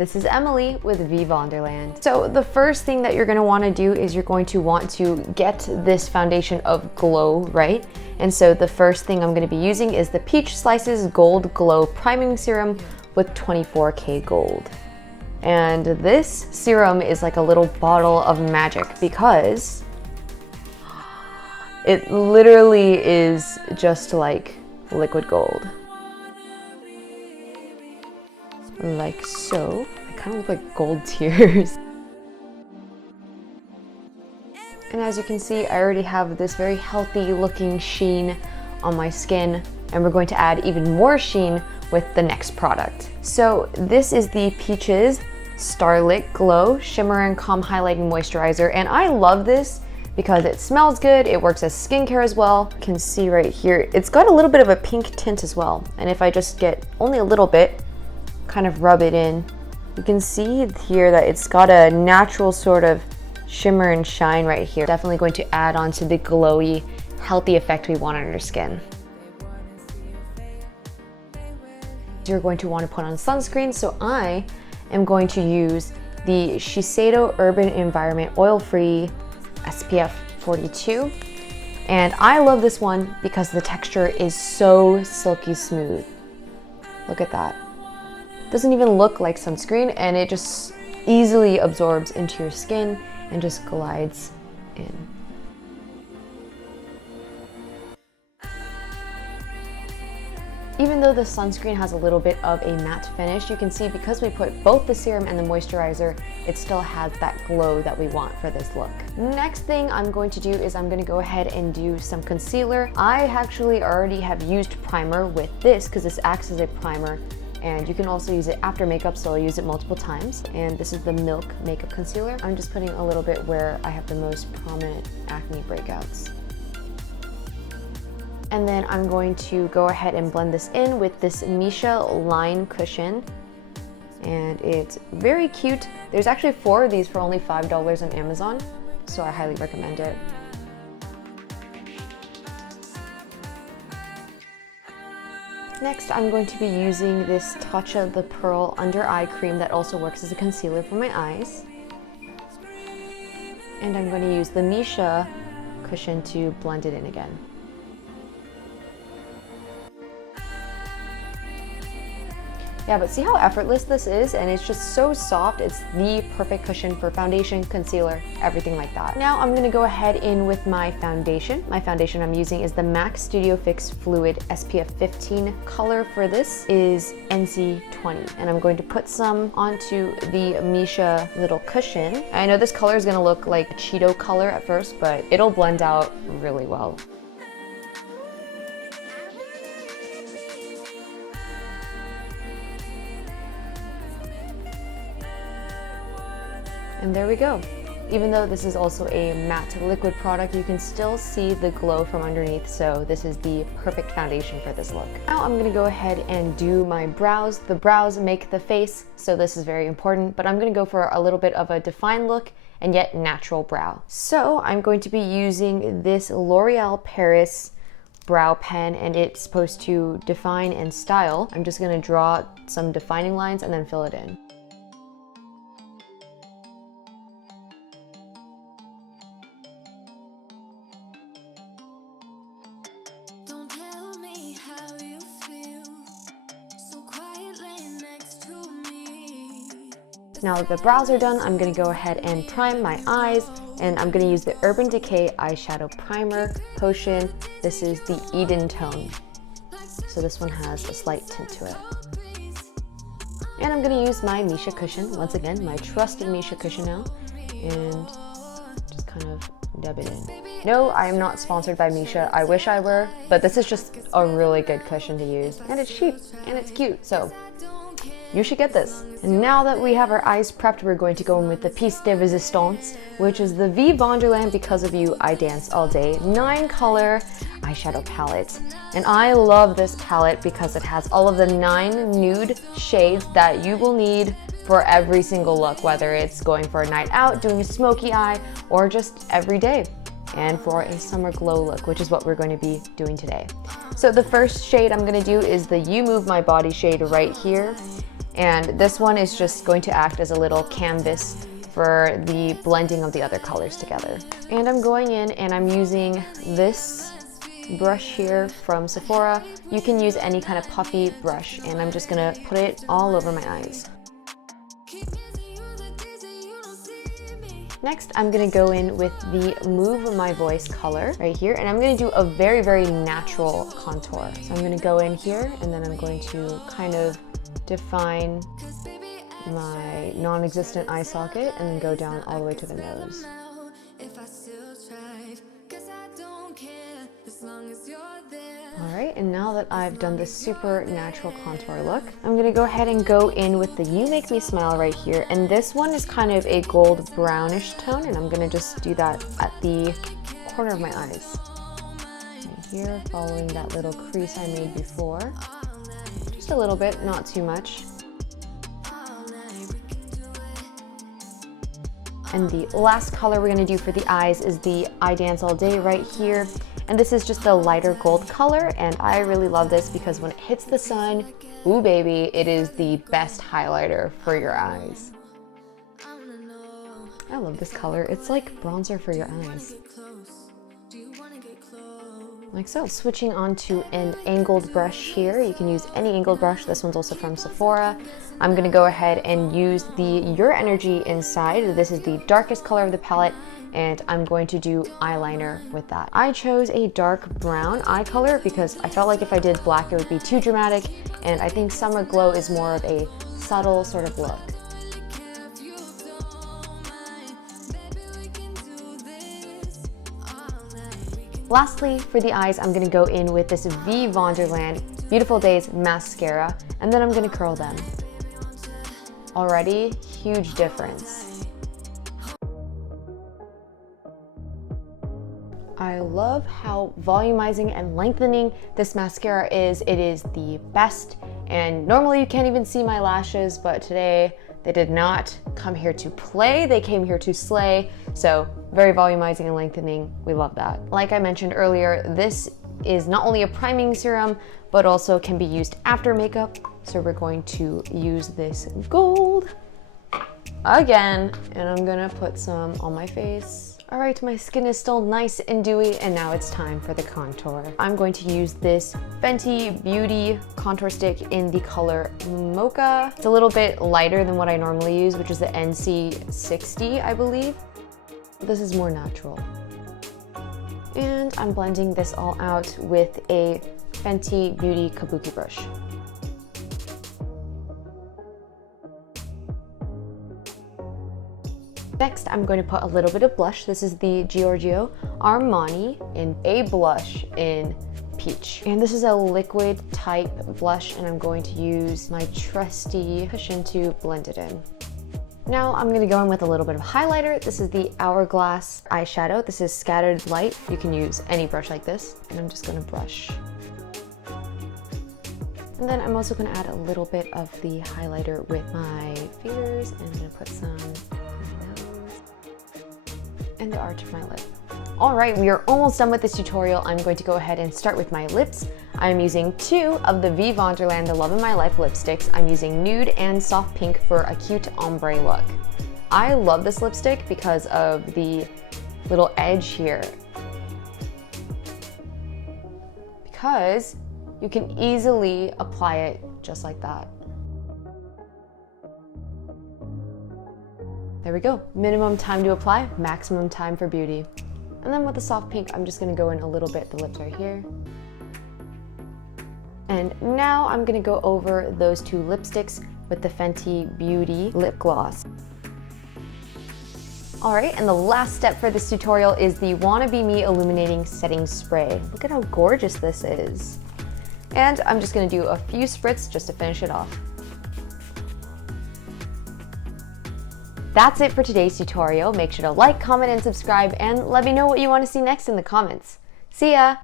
This is Emily with veevonderland. So the first thing that you're going to want to do is you're going to want to get this foundation of glow, right? And so the first thing I'm going to be using is the Peach Slices Gold Glow Priming Serum with 24K Gold. And this serum is like a little bottle of magic because it literally is just like liquid gold. Like so. I kind of look like gold tears. And as you can see, I already have this very healthy looking sheen on my skin, and we're going to add even more sheen with the next product. So this is the Peaches Starlit Glow Shimmer and Calm Highlighting Moisturizer, and I love this because it smells good, it works as skincare as well. You can see right here, it's got a little bit of a pink tint as well, and if I just get only a little bit, kind of rub it in, you can see here that it's got a natural sort of shimmer and shine right here. Definitely going to add on to the glowy, healthy effect we want on your skin. You're going to want to put on sunscreen, so I am going to use the Shiseido Urban Environment Oil-Free SPF 42. And I love this one because the texture is so silky smooth. Look at that. Doesn't even look like sunscreen, and it just easily absorbs into your skin and just glides in. Even though the sunscreen has a little bit of a matte finish, you can see because we put both the serum and the moisturizer, it still has that glow that we want for this look. Next thing I'm going to do is I'm going to go ahead and do some concealer. I actually already have used primer with this because this acts as a primer, and you can also use it after makeup, so I'll use it multiple times. And this is the Milk Makeup Concealer. I'm just putting a little bit where I have the most prominent acne breakouts. And then I'm going to go ahead and blend this in with this Misha Line Cushion. And it's very cute. There's actually 4 of these for only $5 on Amazon, so I highly recommend it. Next, I'm going to be using this Tatcha the Pearl Under Eye Cream that also works as a concealer for my eyes. And I'm going to use the Misha cushion to blend it in again. Yeah, but see how effortless this is? And it's just so soft. It's the perfect cushion for foundation, concealer, everything like that. Now I'm gonna go ahead in with my foundation. My foundation I'm using is the MAC Studio Fix Fluid SPF 15. Color for this is NC20. And I'm going to put some onto the Misha little cushion. I know this color is gonna look like a Cheeto color at first, but it'll blend out really well. And there we go. Even though this is also a matte liquid product, you can still see the glow from underneath, so this is the perfect foundation for this look. Now I'm gonna go ahead and do my brows. The brows make the face, so this is very important, but I'm gonna go for a little bit of a defined look and yet natural brow. So I'm going to be using this L'Oreal Paris brow pen, and it's supposed to define and style. I'm just gonna draw some defining lines and then fill it in. Now that the brows are done, I'm going to go ahead and prime my eyes, and I'm going to use the Urban Decay Eyeshadow Primer Potion. This is the Eden Tone, so this one has a slight tint to it. And I'm going to use my Misha cushion, once again, my trusted Misha cushion now, and just kind of dab it in. No, I am not sponsored by Misha. I wish I were, but this is just a really good cushion to use, and it's cheap, and it's cute, so you should get this. And now that we have our eyes prepped, we're going to go in with the piece de resistance, which is the veevonderland Because of You I Dance All Day 9-color eyeshadow palette. And I love this palette because it has all of the 9 nude shades that you will need for every single look, whether it's going for a night out, doing a smoky eye, or just every day. And for a summer glow look, which is what we're going to be doing today. So the first shade I'm going to do is the You Move My Body shade right here. And this one is just going to act as a little canvas for the blending of the other colors together. And I'm going in and I'm using this brush here from Sephora. You can use any kind of puffy brush, and I'm just gonna put it all over my eyes. Next, I'm gonna go in with the Move My Voice color right here, and I'm gonna do a very, very natural contour. So I'm gonna go in here, and then I'm going to kind of define my non-existent eye socket, and then go down all the way to the nose. Alright, and now that I've done this super natural contour look, I'm gonna go ahead and go in with the You Make Me Smile right here, and this one is kind of a gold brownish tone, and I'm gonna just do that at the corner of my eyes. Right here, following that little crease I made before. Just a little bit, not too much. And the last color we're gonna do for the eyes is the I Dance All Day right here. And this is just a lighter gold color, and I really love this because when it hits the sun, ooh baby, it is the best highlighter for your eyes. I love this color. It's like bronzer for your eyes. Like so. Switching on to an angled brush here. You can use any angled brush. This one's also from Sephora. I'm gonna go ahead and use the Your Energy inside. This is the darkest color of the palette, and I'm going to do eyeliner with that. I chose a dark brown eye color because I felt like if I did black it would be too dramatic, and I think Summer Glow is more of a subtle sort of look. Lastly, for the eyes, I'm gonna go in with this veevonderland Beautiful Days mascara, and then I'm gonna curl them. Already, huge difference. I love how volumizing and lengthening this mascara is. It is the best, and normally you can't even see my lashes, but today they did not come here to play, they came here to slay. So very volumizing and lengthening, we love that. Like I mentioned earlier, this is not only a priming serum, but also can be used after makeup. So we're going to use this gold again, and I'm gonna put some on my face. All right, my skin is still nice and dewy, and now it's time for the contour. I'm going to use this Fenty Beauty contour stick in the color Mocha. It's a little bit lighter than what I normally use, which is the NC60, I believe. This is more natural. And I'm blending this all out with a Fenty Beauty Kabuki brush. Next, I'm going to put a little bit of blush. This is the Giorgio Armani in a blush in Peach. And this is a liquid type blush, and I'm going to use my trusty cushion to blend it in. Now I'm going to go in with a little bit of highlighter. This is the Hourglass eyeshadow. This is Scattered Light. You can use any brush like this, and I'm just going to brush. And then I'm also going to add a little bit of the highlighter with my fingers, and I'm going to put some and the arch of my lip. All right, we are almost done with this tutorial. I'm going to go ahead and start with my lips. I'm using 2 of the veevonderland The Love of My Life lipsticks. I'm using Nude and Soft Pink for a cute ombre look. I love this lipstick because of the little edge here. Because you can easily apply it just like that. There we go. Minimum time to apply, maximum time for beauty. And then with the soft pink, I'm just gonna go in a little bit, the lips right here. And now I'm gonna go over those 2 lipsticks with the Fenty Beauty lip gloss. All right, and the last step for this tutorial is the Wanna Be Me Illuminating Setting Spray. Look at how gorgeous this is. And I'm just gonna do a few spritz just to finish it off. That's it for today's tutorial. Make sure to like, comment, and subscribe, and let me know what you want to see next in the comments. See ya!